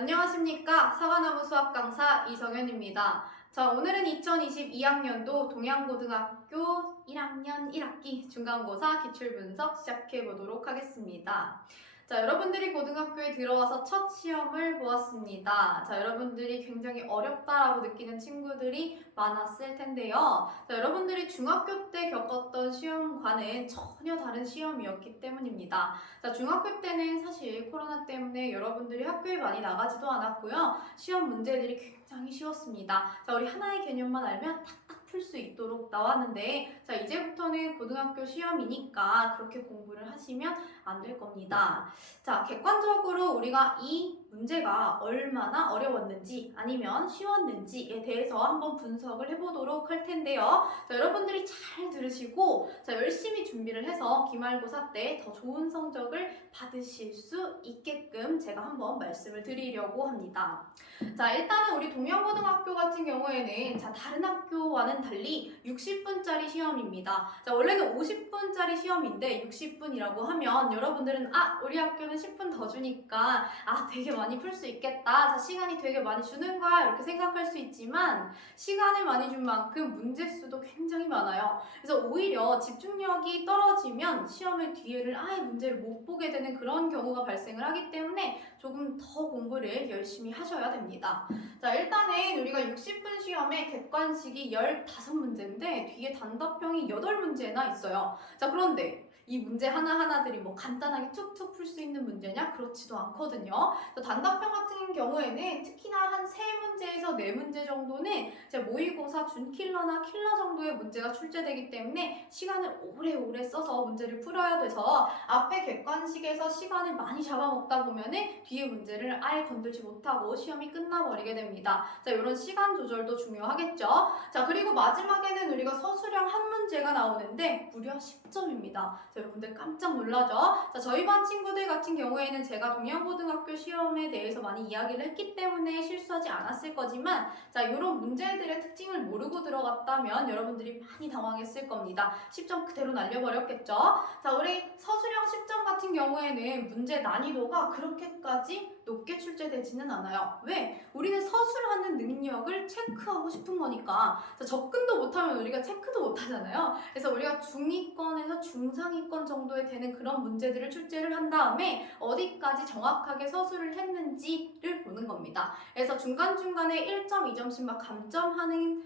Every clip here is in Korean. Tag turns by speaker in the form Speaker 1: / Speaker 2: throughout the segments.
Speaker 1: 안녕하십니까. 사과나무 수학 강사 이성현입니다. 자, 오늘은 2022학년도 동양고등학교 1학년 1학기 중간고사 기출분석 시작해 보도록 하겠습니다. 자, 여러분들이 고등학교에 들어와서 첫 시험을 보았습니다. 자, 여러분들이 굉장히 어렵다라고 느끼는 친구들이 많았을 텐데요. 자, 여러분들이 중학교 때 겪었던 시험과는 전혀 다른 시험이었기 때문입니다. 자, 중학교 때는 사실 코로나 때문에 여러분들이 학교에 많이 나가지도 않았고요. 시험 문제들이 굉장히 쉬웠습니다. 자, 우리 하나의 개념만 알면 탁탁 풀수 있도록 나왔는데, 자, 이제부터는 고등학교 시험이니까 그렇게 공부를 하시면 안 될 겁니다. 자, 객관적으로 우리가 이 문제가 얼마나 어려웠는지 아니면 쉬웠는지에 대해서 한번 분석을 해보도록 할 텐데요. 자, 여러분들이 잘 들으시고, 자, 열심히 준비를 해서 기말고사 때 더 좋은 성적을 받으실 수 있게끔 제가 한번 말씀을 드리려고 합니다. 자, 일단은 우리 동양고등학교 같은 경우에는 자, 다른 학교와는 달리 60분짜리 시험입니다. 자, 원래는 50분짜리 시험인데 60분이라고 하면 여러분들은 아, 우리 학교는 10분 더 주니까 아, 되게 많이 풀 수 있겠다. 자, 시간이 되게 많이 주는 거야. 이렇게 생각할 수 있지만 시간을 많이 준 만큼 문제 수도 굉장히 많아요. 그래서 오히려 집중력이 떨어지면 시험의 뒤에를 아예 문제를 못 보게 되는 그런 경우가 발생을 하기 때문에 조금 더 공부를 열심히 하셔야 됩니다. 자, 일단은 우리가 60분 시험에 객관식이 15문제인데 뒤에 단답형이 8문제나 있어요. 자, 그런데 이 문제 하나하나들이 뭐 간단하게 툭툭 풀 수 있는 문제냐? 그렇지도 않거든요. 또 단답형 같은 경우에는 특히나 한 세 문제에서 네 문제 정도는 모의고사 준킬러나 킬러 정도의 문제가 출제되기 때문에 시간을 오래오래 써서 문제를 풀어야 돼서 앞에 객관식에서 시간을 많이 잡아먹다 보면은 뒤에 문제를 아예 건들지 못하고 시험이 끝나버리게 됩니다. 자, 이런 시간 조절도 중요하겠죠. 자, 그리고 마지막에는 우리가 서술형 한 문제가 나오는데 무려 10점입니다. 자, 여러분들 깜짝 놀라죠? 자, 저희 반 친구들 같은 경우에는 제가 동양고등학교 시험에 대해서 많이 이야기를 했기 때문에 실수하지 않았을 거지만 자, 이런 문제들의 특징을 모르고 들어갔다면 여러분들이 많이 당황했을 겁니다. 10점 그대로 날려버렸겠죠? 자, 우리 서술형 10점 같은 경우에는 문제 난이도가 그렇게까지 높게 출제되지는 않아요. 왜? 우리는 서술하는 능력을 체크하고 싶은 거니까. 자, 접근도 못하면 우리가 체크도 못하잖아요. 그래서 우리가 중위권에서 중상위권 정도에 되는 그런 문제들을 출제를 한 다음에 어디까지 정확하게 서술을 했는지를 보는 겁니다. 그래서 중간중간에 1점, 2점씩 막 감점하는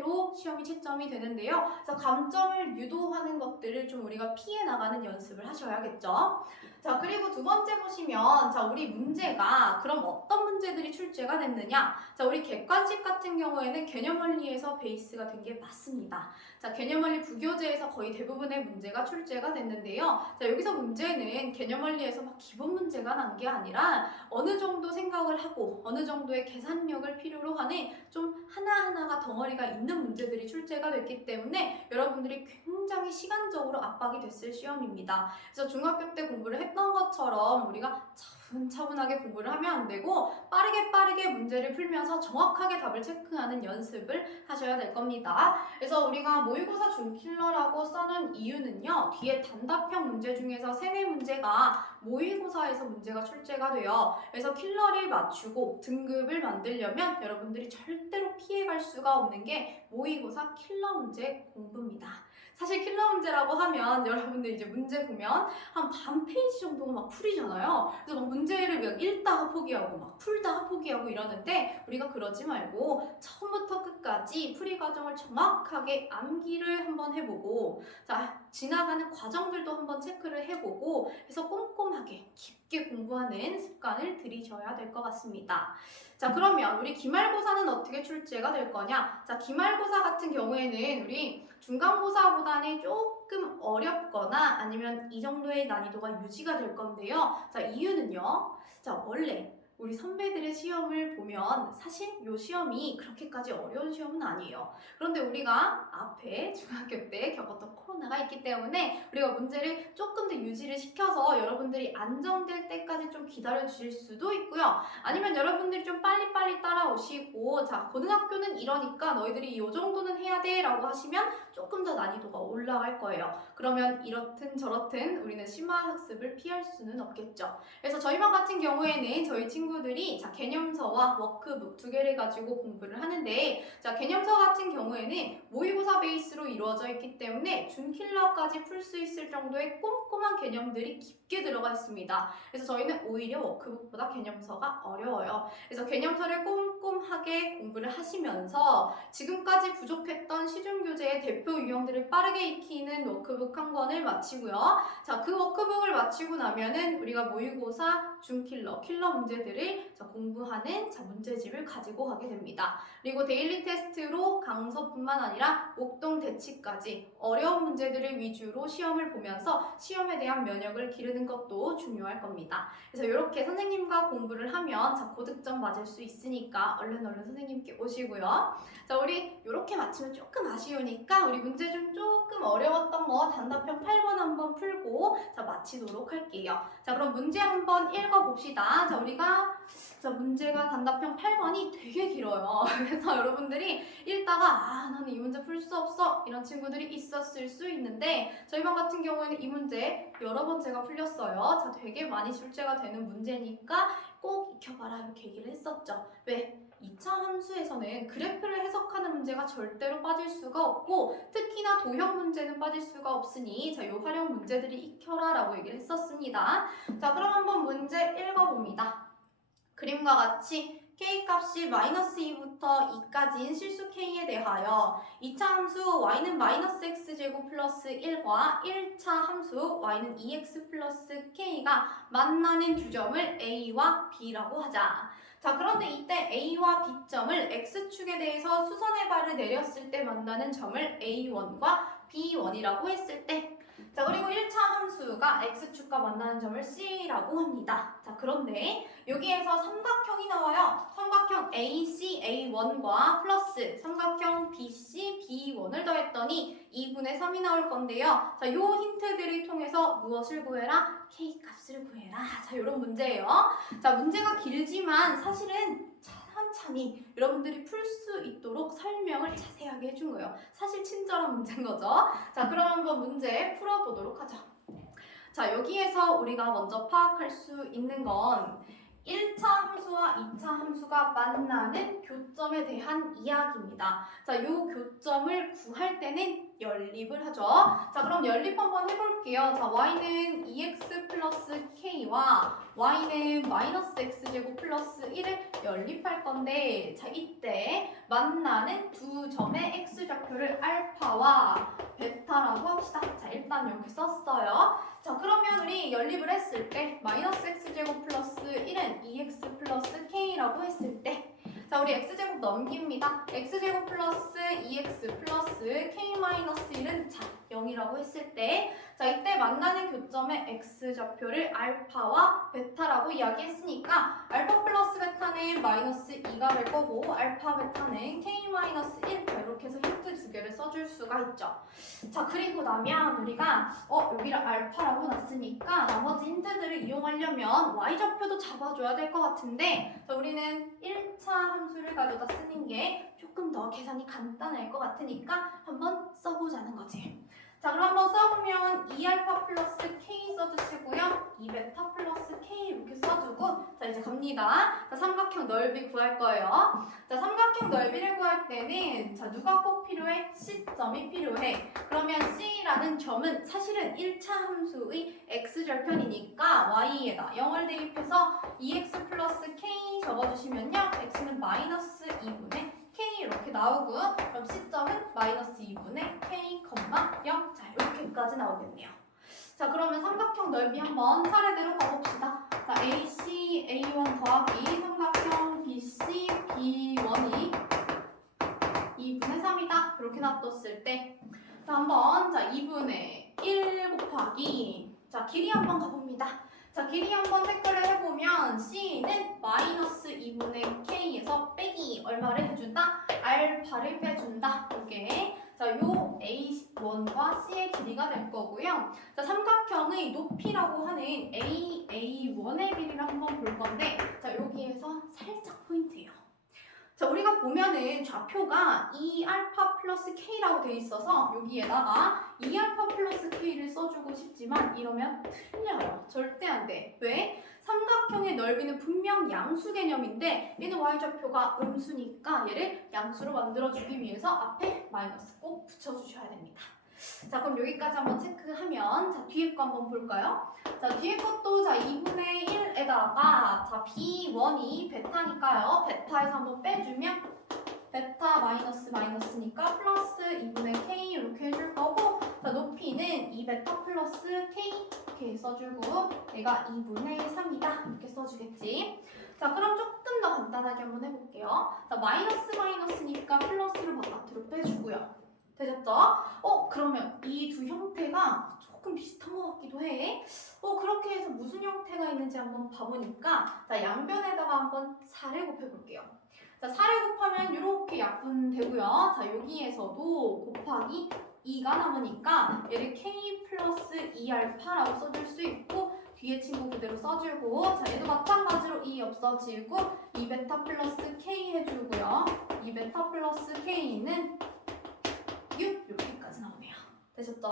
Speaker 1: 형태로 시험이 채점이 되는데요. 그래서 감점을 유도하는 것들을 좀 우리가 피해 나가는 연습을 하셔야겠죠. 자, 그리고 두 번째 보시면, 자, 우리 문제가 그럼 어떤 문제들이 출제가 됐느냐? 자, 우리 객관식 같은 경우에는 개념 원리에서 베이스가 된 게 맞습니다. 자, 개념 원리 부교재에서 거의 대부분의 문제가 출제가 됐는데요. 자, 여기서 문제는 개념 원리에서 막 기본 문제가 난 게 아니라 어느 정도 생각을 하고 어느 정도의 계산력을 필요로 하는 좀 하나하나 가 덩어리가 있는 문제들이 출제가 됐기 때문에 여러분들이 굉장히 시간적으로 압박이 됐을 시험입니다. 그래서 중학교 때 공부를 했던 것처럼 우리가 차분차분하게 공부를 하면 안 되고 빠르게 빠르게 문제를 풀면서 정확하게 답을 체크하는 연습을 하셔야 될 겁니다. 그래서 우리가 모의고사 준킬러라고 써놓은 이유는요. 뒤에 단답형 문제 중에서 세네 문제가 모의고사에서 문제가 출제가 돼요. 그래서 킬러를 맞추고 등급을 만들려면 여러분들이 절대로 피해갈 수가 없는 게 모의고사 킬러 문제 공부입니다. 사실 킬러 문제라고 하면 여러분들 이제 문제 보면 한 반 페이지 정도가 막 풀이잖아요. 그래서 막 문제를 막 읽다가 포기하고 막 풀다가 포기하고 이러는데 우리가 그러지 말고 처음부터 끝까지 풀이 과정을 정확하게 암기를 한번 해보고 자 지나가는 과정들도 한번 체크를 해보고 해서 꼼꼼하게 깊게 공부하는 습관을 들이셔야 될 것 같습니다. 자 그러면 우리 기말고사는 어떻게 출제가 될 거냐? 자 기말고사 같은 경우에는 우리 중간고사보다 는 조금 어렵거나 아니면 이 정도의 난이도가 유지가 될 건데요. 자, 이유는요. 자, 원래 우리 선배들의 시험을 보면 사실 이 시험이 그렇게까지 어려운 시험은 아니에요. 그런데 우리가 앞에 중학교 때 겪었던 코로나가 있기 때문에 우리가 문제를 조금 더 유지를 시켜서 여러분들이 안정될 때까지 좀 기다려 주실 수도 있고요. 아니면 여러분들이 좀 빨리빨리 따라오시고 자 고등학교는 이러니까 너희들이 이 정도는 해야 돼라고 하시면 조금 더 난이도가 올라갈 거예요. 그러면 이렇든 저렇든 우리는 심화 학습을 피할 수는 없겠죠. 그래서 저희 반 같은 경우에는 저희 친구들이 자 개념서와 워크북 두 개를 가지고 공부를 하는데 자 개념서 같은 경우에는 모의고사 베이스로 이루어져 있기 때문에 준킬러까지 풀 수 있을 정도의 꼼꼼한 개념들이 깊게 들어가 있습니다. 그래서 저희는 오히려 워크북보다 개념서가 어려워요. 그래서 개념서를 꼼꼼하게 공부를 하시면서 지금까지 부족했던 시중교재의 대표 유형들을 빠르게 익히는 워크북 한 권을 마치고요. 자, 그 워크북을 마치고 나면은 우리가 모의고사 준킬러, 킬러 문제들을 자, 공부하는 자, 문제집을 가지고 가게 됩니다. 그리고 데일리 테스트로 강서뿐만 아니라 목동 대치까지 어려운 문제들을 위주로 시험을 보면서 시험에 대한 면역을 기르는 것도 중요할 겁니다. 그래서 이렇게 선생님과 공부를 하면 자, 고득점 맞을 수 있으니까 얼른 얼른 선생님께 오시고요. 자, 우리 이렇게 맞추면 조금 아쉬우니까 우리 문제 좀 조금 어려웠던 거 단답형 8번 한번 풀고 자, 마치도록 할게요. 자, 그럼 문제 한번 읽어봅시다. 자, 우리가 자, 문제가 단답형 8번이 되게 길어요. 그래서 여러분들이 읽다가 아, 나는 이 문제 풀 수 없어. 이런 친구들이 있었을 수 있는데 저희 반 같은 경우에는 이 문제 여러 번 제가 풀렸어요. 자, 되게 많이 출제가 되는 문제니까 꼭 익혀봐라 이렇게 얘기를 했었죠. 왜? 2차 함수에서는 그래프를 해석하는 문제가 절대로 빠질 수가 없고 특히나 도형 문제는 빠질 수가 없으니 자, 요 활용 문제들이 익혀라 라고 얘기를 했었습니다. 자, 그럼 한번 문제 읽어봅니다. 그림과 같이 k 값이 마이너스 2부터 2까지인 실수 k에 대하여 2차 함수 y는 마이너스 x제곱 플러스 1과 1차 함수 y는 2x 플러스 k가 만나는 두 점을 a와 b라고 하자. 자 그런데 이때 a와 b점을 x축에 대해서 수선의 발을 내렸을 때 만나는 점을 a1과 b1이라고 했을 때 자 그리고 1차 함수가 x축과 만나는 점을 c라고 합니다. 자 그런데 여기에서 삼각형이 나와요. 삼각형 AC A1과 플러스 삼각형 BC B1을 더했더니 2분의 3이 나올 건데요. 자, 요 힌트들을 통해서 무엇을 구해라? K 값을 구해라. 자, 요런 문제예요. 자, 문제가 길지만 사실은 천천히 여러분들이 풀 수 있도록 설명을 자세하게 해준 거예요. 사실 친절한 문제인 거죠. 자, 그럼 한번 문제 풀어보도록 하죠. 자, 여기에서 우리가 먼저 파악할 수 있는 건 1차 함수와 2차 함수가 만나는 교점에 대한 이야기입니다. 자, 이 교점을 구할 때는 연립을 하죠. 자, 그럼 연립 한번 해볼게요. 자, y는 2x 플러스 k와 y는 마이너스 x제곱 플러스 1을 연립할 건데, 자, 이때 만나는 두 점의 x좌표를 알파와 베타라고 합시다. 자, 일단 이렇게 썼어요. 자, 그러면 우리 연립을 했을 때 마이너스 x제곱 플러스 1은 2x 플러스 k라고 했을 때 자, 우리 x제곱 넘깁니다. x제곱 플러스 2x 플러스 k 마이너스 1은 자, 0이라고 했을 때 자, 이때 만나는 교점의 x좌표를 알파와 베타라고 이야기했으니까 알파 플러스 베타는 마이너스 2가 될 거고 알파 베타는 k 마이너스 1 이렇게 해서 힌트 두 개를 써줄 수가 있죠. 자, 그리고 나면 우리가 어, 여기를 알파라고 놨으니까 나머지 힌트들을 이용하려면 y좌표도 잡아줘야 될 것 같은데 자, 우리는 1차 함수를 가져다 쓰는 게 조금 더 계산이 간단할 것 같으니까 한번 써보자는 거지. 자, 그럼 한번 써보면 2알파 플러스 k 써주시고요. 2베타 플러스 이렇게 써주고 자, 이제 갑니다. 자, 삼각형 넓이 구할 거예요. 자, 삼각형 넓이를 구할 때는 자, 누가 꼭 필요해? C점이 필요해. 그러면 C라는 점은 사실은 1차 함수의 x절편이니까 y에다 0을 대입해서 2x 플러스 k 적어주시면요. x는 마이너스 2분의 k 이렇게 나오고 그럼 C점은 마이너스 2분의 k, 0. 자, 이렇게까지 나오겠네요. 자, 그러면 삼각형 넓이 한번 차례대로 가봅시다. 자, AC, A1 더하기 삼각형 BC, B1이 2분의 3이다. 이렇게 놔뒀을 때. 자, 한번, 자, 2분의 1 곱하기. 자, 길이 한번 가봅니다. 자, 길이 한번 체크를 해보면 C는 마이너스 2분의 K에서 빼기 얼마를 해준다? 알파를 빼준다. 이게. 자, 요 A1과 C의 길이가 될 거고요. 자, 삼각형의 높이라고 하는 A, A1의 길이를 한번 볼 건데, 자, 여기에서 살짝 포인트예요. 자, 우리가 보면은 좌표가 2알파 플러스 K라고 돼 있어서 여기에다가 2알파 플러스 K를 써주고 싶지만 이러면 틀려요. 절대 안 돼. 왜? 삼각형의 넓이는 분명 양수 개념인데 얘는 y좌표가 음수니까 얘를 양수로 만들어주기 위해서 앞에 마이너스 꼭 붙여주셔야 됩니다. 자 그럼 여기까지 한번 체크하면 자 뒤에 거 한번 볼까요? 자 뒤에 것도 자 2분의 1에다가 자 b1이 베타니까요. 베타에서 한번 빼주면 베타 마이너스 마이너스니까 플러스 2분의 k 이렇게 해줄 거고 자 높이는 2베타 플러스 k 이렇게 써주고 얘가 2분의 3이다 이렇게 써주겠지 자 그럼 조금 더 간단하게 한번 해볼게요 자 마이너스 마이너스니까 플러스를 바깥으로 빼주고요 되셨죠? 어 그러면 이 두 형태가 조금 비슷한 것 같기도 해 어 그렇게 해서 무슨 형태가 있는지 한번 봐보니까 자 양변에다가 한번 4를 곱해볼게요. 자 4를 곱하면 이렇게 약분되고요. 자 여기에서도 곱하기 2가 남으니까 얘를 k 플러스 2알파라고 써줄 수 있고 뒤에 친구 그대로 써주고 자 얘도 마찬가지로 2 없어지고 2베타 플러스 k 해주고요. 2베타 플러스 k는 6 이렇게까지 나오네요 되셨죠?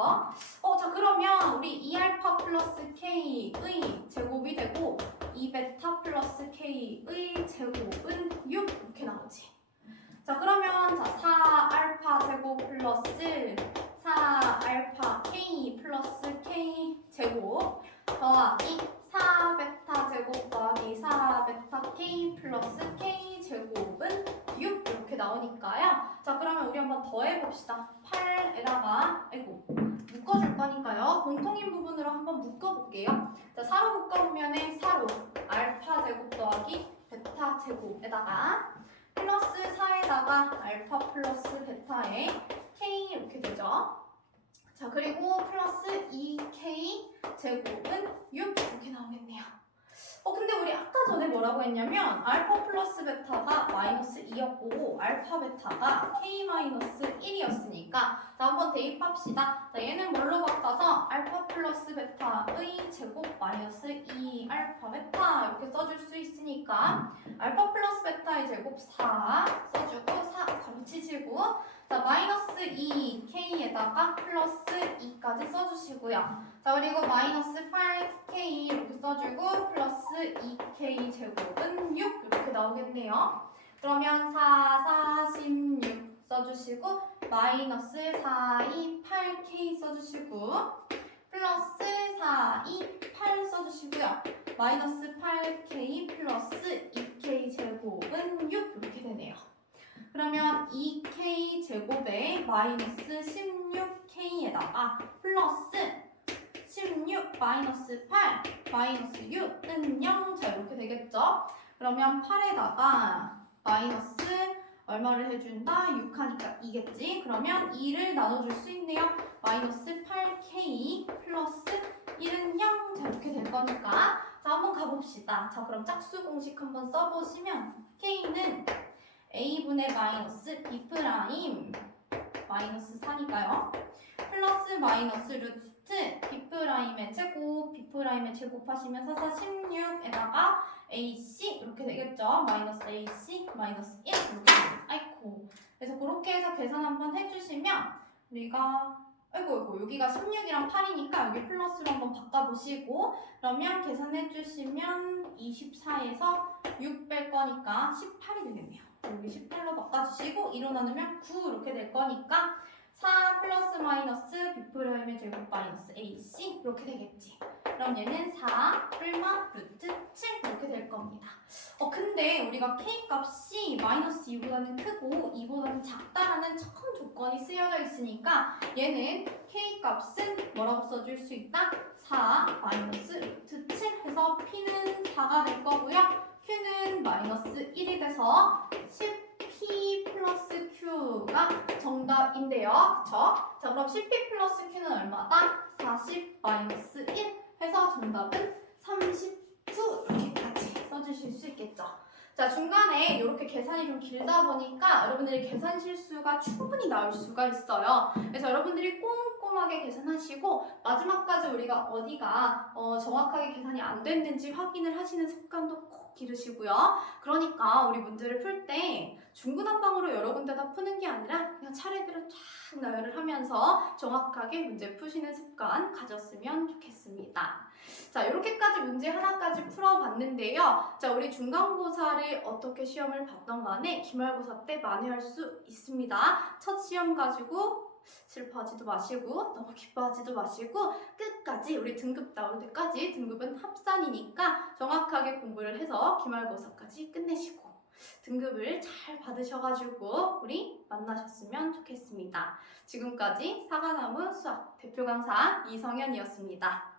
Speaker 1: 어, 자 그러면 우리 2알파 플러스 k의 제곱이 되고 2베타 플러스 k의 제곱은 6 이렇게 나오지 자 그러면 자 4알파 제곱 플러스 4알파 k 플러스 k 제곱 더하기 4베타 제곱 더하기 4베타 k 플러스 k 제곱은 6 이렇게 나오니까요. 자 그러면 우리 한번 더 해봅시다. 8에다가 아이고 묶어줄 거니까요. 공통인 부분으로 한번 묶어볼게요. 자 4로 묶어보면은 4로 알파 제곱 더하기 베타 제곱에다가 플러스 4에다가 알파 플러스 베타에 k 이렇게 되죠. 자 그리고 플러스 2k 제곱은 6 이렇게 나오겠네요. 어 근데 우리 아까 전에 뭐라고 했냐면 알파 플러스 베타가 마이너스 2였고 알파 베타가 k 마이너스 1이었으니까 자 한번 대입합시다. 자 얘는 뭘로 바꿔서 알파 플러스 베타의 제곱 마이너스 2 알파 베타 이렇게 써줄 수 있으니까 알파 플러스 베타의 제곱 4 써주고 4 가로치시고 자 마이너스 2k에다가 플러스 2까지 써주시고요. 자 그리고 마이너스 8k 이렇게 써주고 플러스 2k 제곱은 6 이렇게 나오겠네요. 그러면 4, 4, 16 써주시고 마이너스 4, 2, 8k 써주시고 플러스 4, 2, 8 써주시고요. 마이너스 8k 플러스 2k 제곱은 6 이렇게 되네요. 그러면 2k 제곱에 마이너스 16k에다가 플러스 16 마이너스 8 마이너스 6은 0. 자 이렇게 되겠죠? 그러면 8에다가 마이너스 얼마를 해준다? 6 하니까 2겠지? 그러면 2를 나눠줄 수 있네요. 마이너스 8k 플러스 1은 0. 자 이렇게 될 거니까 자 한번 가봅시다. 자 그럼 짝수 공식 한번 써보시면 k는 a분의 마이너스 b 프라임 마이너스 4니까요. 플러스 마이너스 루트 b 프라임의 제곱 b 프라임의 제곱하시면 4, 4, 16에다가 ac 이렇게 되겠죠. 마이너스 ac 마이너스 1 이렇게. 아이코. 그래서 그렇게 해서 계산 한번 해주시면 우리가 아이고 아이고 여기가 16이랑 8이니까 여기 플러스로 한번 바꿔보시고 그러면 계산해 주시면 24에서 6뺄 거니까 18이 되겠네요. 여기 18로 바꿔주시고 2로 나누면 9 이렇게 될 거니까 4 플러스 마이너스 b 프라임의 제곱 마이너스 ac 이렇게 되겠지. 그럼 얘는 4 플마 루트 7 이렇게 될 겁니다. 어 근데 우리가 k 값이 마이너스 2보다는 크고 2보다는 작다라는 첫 조건이 쓰여져 있으니까 얘는 k 값은 뭐라고 써줄 수 있다? 4 마이너스 루트 7 해서 p는 4가 될 거고요. Q는 마이너스 1이 돼서 10p 플러스 q가 정답인데요. 그쵸? 자 그럼 10p 플러스 q는 얼마다? 40 마이너스 1 해서 정답은 39 이렇게까지 써주실 수 있겠죠. 자 중간에 이렇게 계산이 좀 길다 보니까 여러분들이 계산 실수가 충분히 나올 수가 있어요. 그래서 여러분들이 꼼꼼하게 계산하시고 마지막까지 우리가 어디가 어, 정확하게 계산이 안 됐는지 확인을 하시는 습관도 꼭 기르시고요. 그러니까 우리 문제를 풀 때 중구난방으로 여러 군데 다 푸는 게 아니라 그냥 차례대로 쫙 나열을 하면서 정확하게 문제 푸시는 습관 가졌으면 좋겠습니다. 자, 이렇게까지 문제 하나까지 풀어봤는데요. 자, 우리 중간고사를 어떻게 시험을 봤던 간에 기말고사 때 만회할 수 있습니다. 첫 시험 가지고 슬퍼하지도 마시고 너무 기뻐하지도 마시고 끝까지 우리 등급 나올 때까지 등급은 합산이니까 정확하게 공부를 해서 기말고사까지 끝내시고 등급을 잘 받으셔가지고 우리 만나셨으면 좋겠습니다. 지금까지 사과나무 수학 대표 강사 이성현이었습니다.